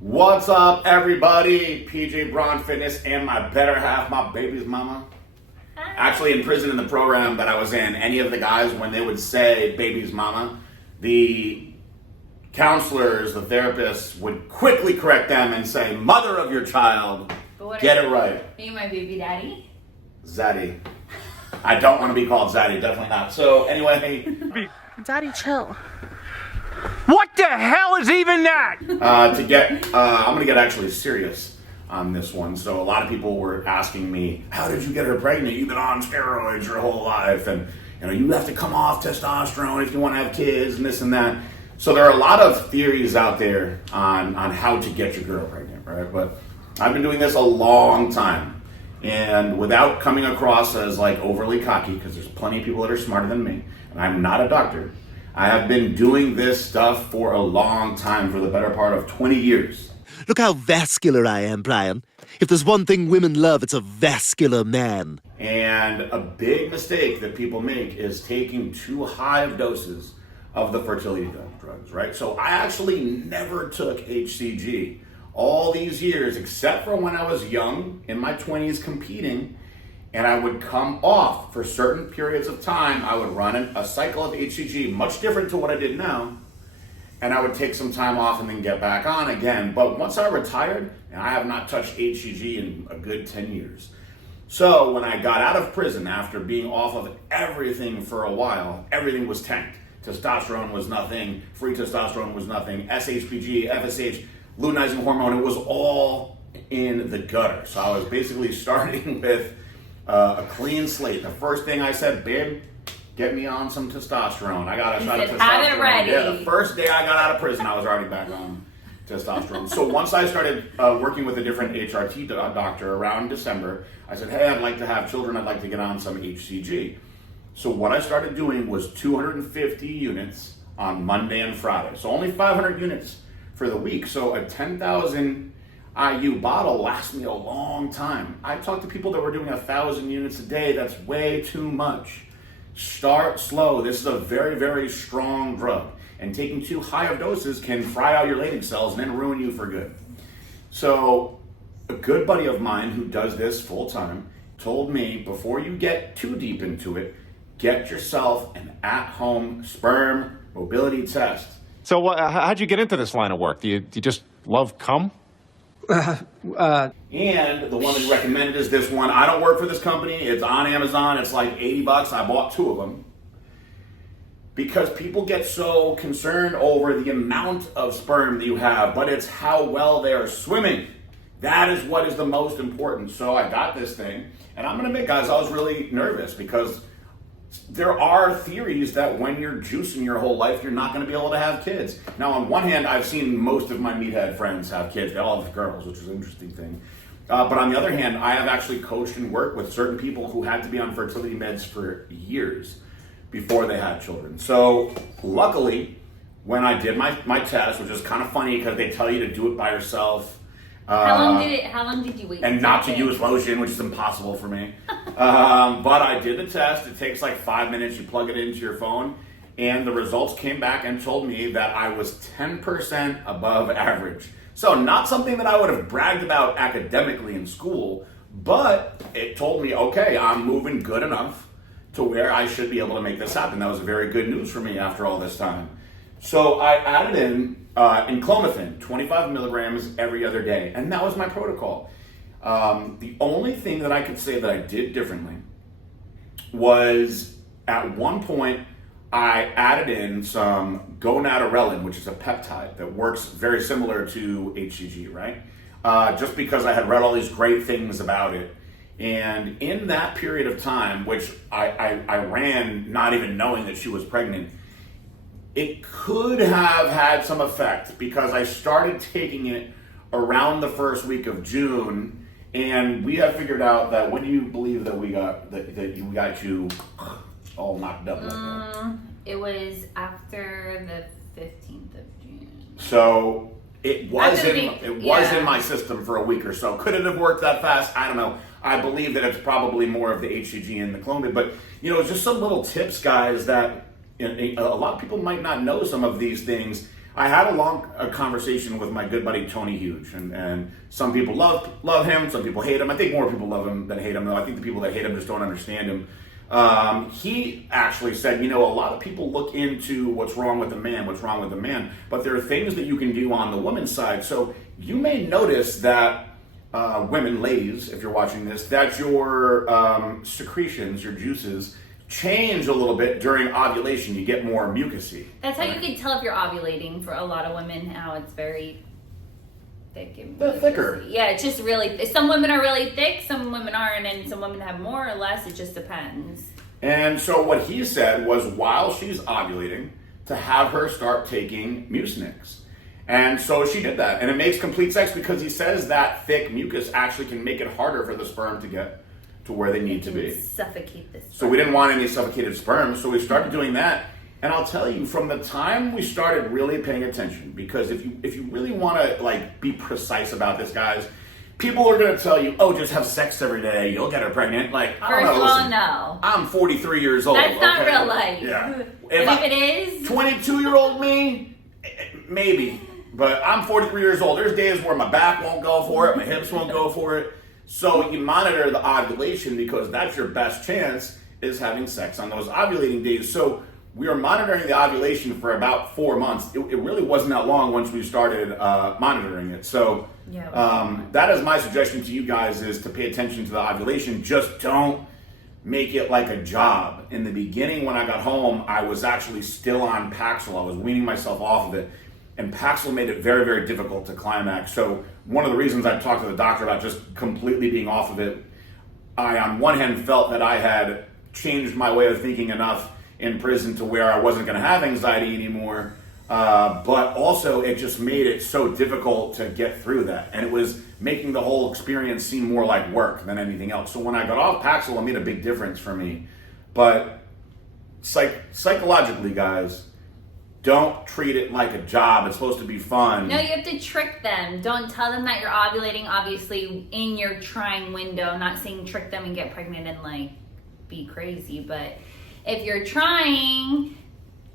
What's up, everybody? PJ Braun Fitness and my better half, my baby's mama. Actually, in prison in the program that I was in, any of the guys, when they would say baby's mama, the counselors, the therapists would quickly correct them and say, mother of your child. Get it right. Are you my baby daddy? Zaddy. I don't want to be called Zaddy, definitely not. So, anyway. Daddy, chill. What the hell is even that? I'm going to get actually serious on this one. So a lot of people were asking me, how did you get her pregnant? You've been on steroids your whole life. And you have to come off testosterone if you want to have kids and this and that. So there are a lot of theories out there on how to get your girl pregnant, right? But I've been doing this a long time. And without coming across as like overly cocky, because there's plenty of people that are smarter than me, and I'm not a doctor, I have been doing this stuff for a long time, for the better part of 20 years. Look how vascular I am, Brian. If there's one thing women love, it's a vascular man. And a big mistake that people make is taking too high of doses of the fertility drugs, right? So I actually never took HCG all these years, except for when I was young, in my 20s, competing. And I would come off for certain periods of time. I would run a cycle of HCG, much different to what I did now. And I would take some time off and then get back on again. But once I retired, and I have not touched HCG in a good 10 years. So when I got out of prison after being off of everything for a while, everything was tanked. Testosterone was nothing, free testosterone was nothing, SHBG, FSH, luteinizing hormone, it was all in the gutter. So I was basically starting with a clean slate. The first thing I said, babe, get me on some testosterone. I got a shot of testosterone. Have it ready. Yeah, the first day I got out of prison, I was already back on testosterone. So once I started working with a different HRT doctor around December, I said, hey, I'd like to have children. I'd like to get on some HCG. So what I started doing was 250 units on Monday and Friday. So only 500 units for the week. So a 10,000 IU bottle lasts me a long time. I talked to people that were doing 1,000 units a day. That's way too much. Start slow. This is a very, very strong drug. And taking too high of doses can fry out your Leydig cells and then ruin you for good. So a good buddy of mine who does this full time told me, before you get too deep into it, get yourself an at-home sperm mobility test. So how'd you get into this line of work? Do you just love cum? And the one that recommended is this one. I don't work for this company. It's on Amazon. It's like $80. I bought 2 of them. Because people get so concerned over the amount of sperm that you have, but it's how well they are swimming. That is what is the most important. So I got this thing. And I'm going to admit, guys, I was really nervous because there are theories that when you're juicing your whole life, you're not going to be able to have kids. Now, on one hand, I've seen most of my meathead friends have kids. They all have girls, which is an interesting thing. But on the other hand, I have actually coached and worked with certain people who had to be on fertility meds for years before they had children. So luckily, when I did my test, which is kind of funny because they tell you to do it by yourself. How long did you wait? And not to use lotion, which is impossible for me. But I did the test. It takes like 5 minutes. You plug it into your phone. And the results came back and told me that I was 10% above average. So not something that I would have bragged about academically in school, but it told me, okay, I'm moving good enough to where I should be able to make this happen. That was very good news for me after all this time. So I added in clomiphene, 25 milligrams every other day. And that was my protocol. The only thing that I could say that I did differently was at one point I added in some gonadorelin, which is a peptide that works very similar to HCG, right? Just because I had read all these great things about it. And in that period of time, which I ran not even knowing that she was pregnant, it could have had some effect because I started taking it around the first week of June, and we have figured out that when do you believe that we got that you got you all knocked up like that? It was after the 15th of June. So it was in my system for a week or so. Could it have worked that fast? I don't know. I believe that it's probably more of the HCG and the Clomid, but just some little tips, guys, that a lot of people might not know some of these things. I had a conversation with my good buddy Tony Hughes, and some people love him, some people hate him. I think more people love him than hate him, though. I think the people that hate him just don't understand him. He actually said, a lot of people look into what's wrong with the man, but there are things that you can do on the woman's side. So you may notice that women, ladies, if you're watching this, that your secretions, your juices, change a little bit during ovulation. You get more mucusy. That's how you can tell if you're ovulating. For a lot of women, how it's very thick and thicker. Yeah, it's just really. Some women are really thick, some women aren't, and some women have more or less. It just depends. And so what he said was, while she's ovulating, to have her start taking Mucinex. And so she did that, and it makes complete sense because he says that thick mucus actually can make it harder for the sperm to get to where they need to be. Suffocate this. So we didn't want any suffocated sperm, so we started doing that. And I'll tell you, from the time we started really paying attention, because if you really want to be precise about this, guys, people are going to tell you, oh, just have sex every day, you'll get her pregnant. I don't First know. of all, Listen, no. I'm 43 years old. That's not okay? real life. Yeah. If it is, 22-year-old me, maybe. But I'm 43 years old. There's days where my back won't go for it, my hips won't go for it. So you monitor the ovulation because that's your best chance is having sex on those ovulating days. So we were monitoring the ovulation for about 4 months. It really wasn't that long once we started monitoring it. So that is my suggestion to you guys, is to pay attention to the ovulation. Just don't make it like a job. In the beginning, when I got home, I was actually still on Paxil. I was weaning myself off of it. And Paxil made it very, very difficult to climax. So one of the reasons I talked to the doctor about just completely being off of it, I, on one hand, felt that I had changed my way of thinking enough in prison to where I wasn't going to have anxiety anymore. But also, it just made it so difficult to get through that. And it was making the whole experience seem more like work than anything else. So when I got off Paxil, it made a big difference for me. But psychologically, guys, don't treat it like a job. It's supposed to be fun. No, you have to trick them. Don't tell them that you're ovulating, obviously, in your trying window. I'm not saying trick them and get pregnant and be crazy. But if you're trying,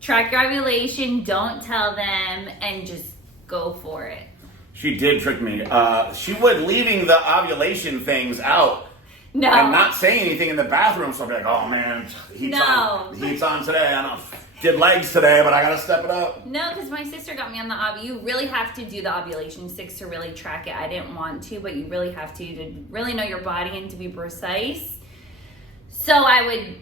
track your ovulation, don't tell them, and just go for it. She did trick me. She would leaving the ovulation things out. No. And not saying anything in the bathroom. So I'd be like, oh man, heat's on today. I don't know. Did legs today, but I gotta step it up. No, because my sister got me on the you really have to do the ovulation sticks to really track it. I didn't want to, but you really have to really know your body and to be precise. So I would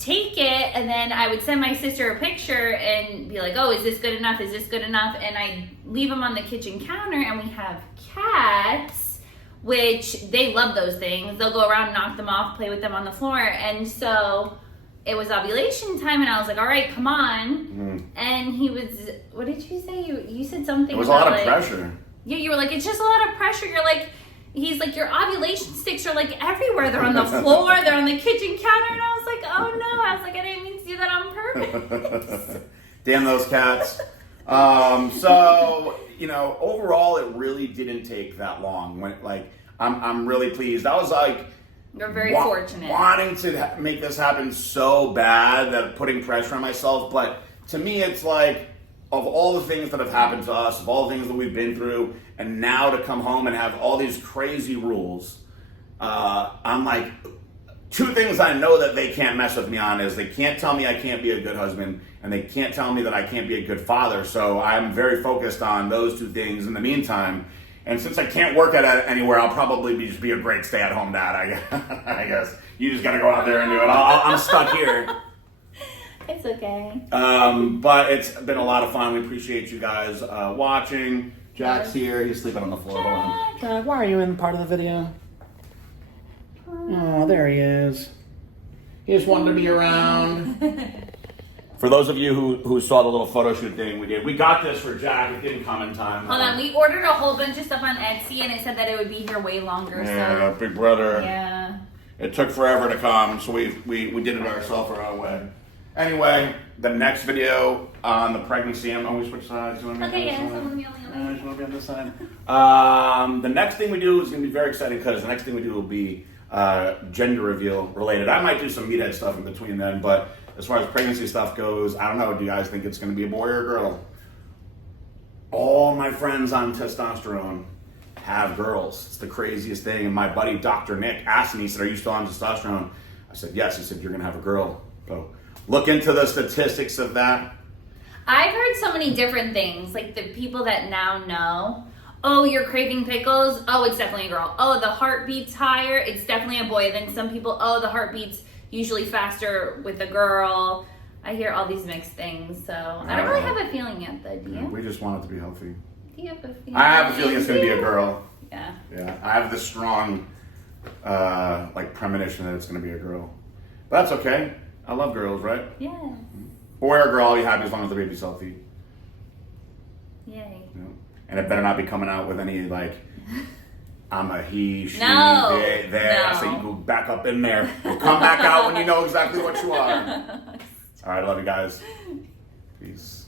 take it, and then I would send my sister a picture and be like, oh, is this good enough? Is this good enough? And I leave them on the kitchen counter, and we have cats, which they love those things. They'll go around, knock them off, play with them on the floor. And so it was ovulation time, and I was like, all right, come on. Mm-hmm. And he was, what did you say? You said something. It was about, a lot of pressure. Yeah, you were like, it's just a lot of pressure. You're like, he's like, your ovulation sticks are everywhere. They're on the floor, they're on the kitchen counter. And I was like, oh no. I was like, I didn't mean to do that on purpose. Damn those cats. So, overall, it really didn't take that long. When I'm really pleased. I was you're very fortunate. Wanting to make this happen so bad, that putting pressure on myself. But to me, it's of all the things that have happened to us, of all the things that we've been through, and now to come home and have all these crazy rules, I'm two things I know that they can't mess with me on is they can't tell me I can't be a good husband, and they can't tell me that I can't be a good father. So I'm very focused on those two things in the meantime. And since I can't work at it anywhere, I'll probably just be a great stay-at-home dad, I guess. You just got to go out there and do it. I'm stuck here. It's okay. But it's been a lot of fun. We appreciate you guys watching. Jack's here. He's sleeping on the floor. Jack, why are you in part of the video? Oh, there he is. He just wanted to be around. For those of you who saw the little photo shoot thing we did, we got this for Jack. It didn't come in time. Hold on, we ordered a whole bunch of stuff on Etsy, and it said that it would be here way longer. Yeah, so big brother. Yeah. It took forever to come, so we did it ourselves our own way. Anyway, the next video on the pregnancy, I'm always switch sides. Okay, yeah, so we'll be on the other I just want to be on this side. The next thing we do is going to be very exciting because the next thing we do will be gender reveal related. I might do some meathead stuff in between then, but as far as pregnancy stuff goes, I don't know. Do you guys think it's going to be a boy or a girl? All my friends on testosterone have girls. It's the craziest thing. And my buddy, Dr. Nick, asked me, he said, are you still on testosterone? I said, yes. He said, you're going to have a girl. So look into the statistics of that. I've heard so many different things. Like the people that now know, oh, you're craving pickles. Oh, it's definitely a girl. Oh, the heartbeat's higher. It's definitely a boy. Then some people, oh, the heartbeat's usually faster with a girl. I hear all these mixed things. So I don't really have a feeling yet, though. Do you? We just want it to be healthy. Do you have a feeling? I have a feeling it's going to be a girl. Yeah. Yeah. I have this strong, premonition that it's going to be a girl. But that's okay. I love girls, right? Yeah. Boy or girl, you happy as long as the baby's healthy. Yay. You know? And it better not be coming out with any, I'm a he, she, No. they. No. I say you go back up in there. You'll come back out when you know exactly what you are. All right, I love you guys. Peace.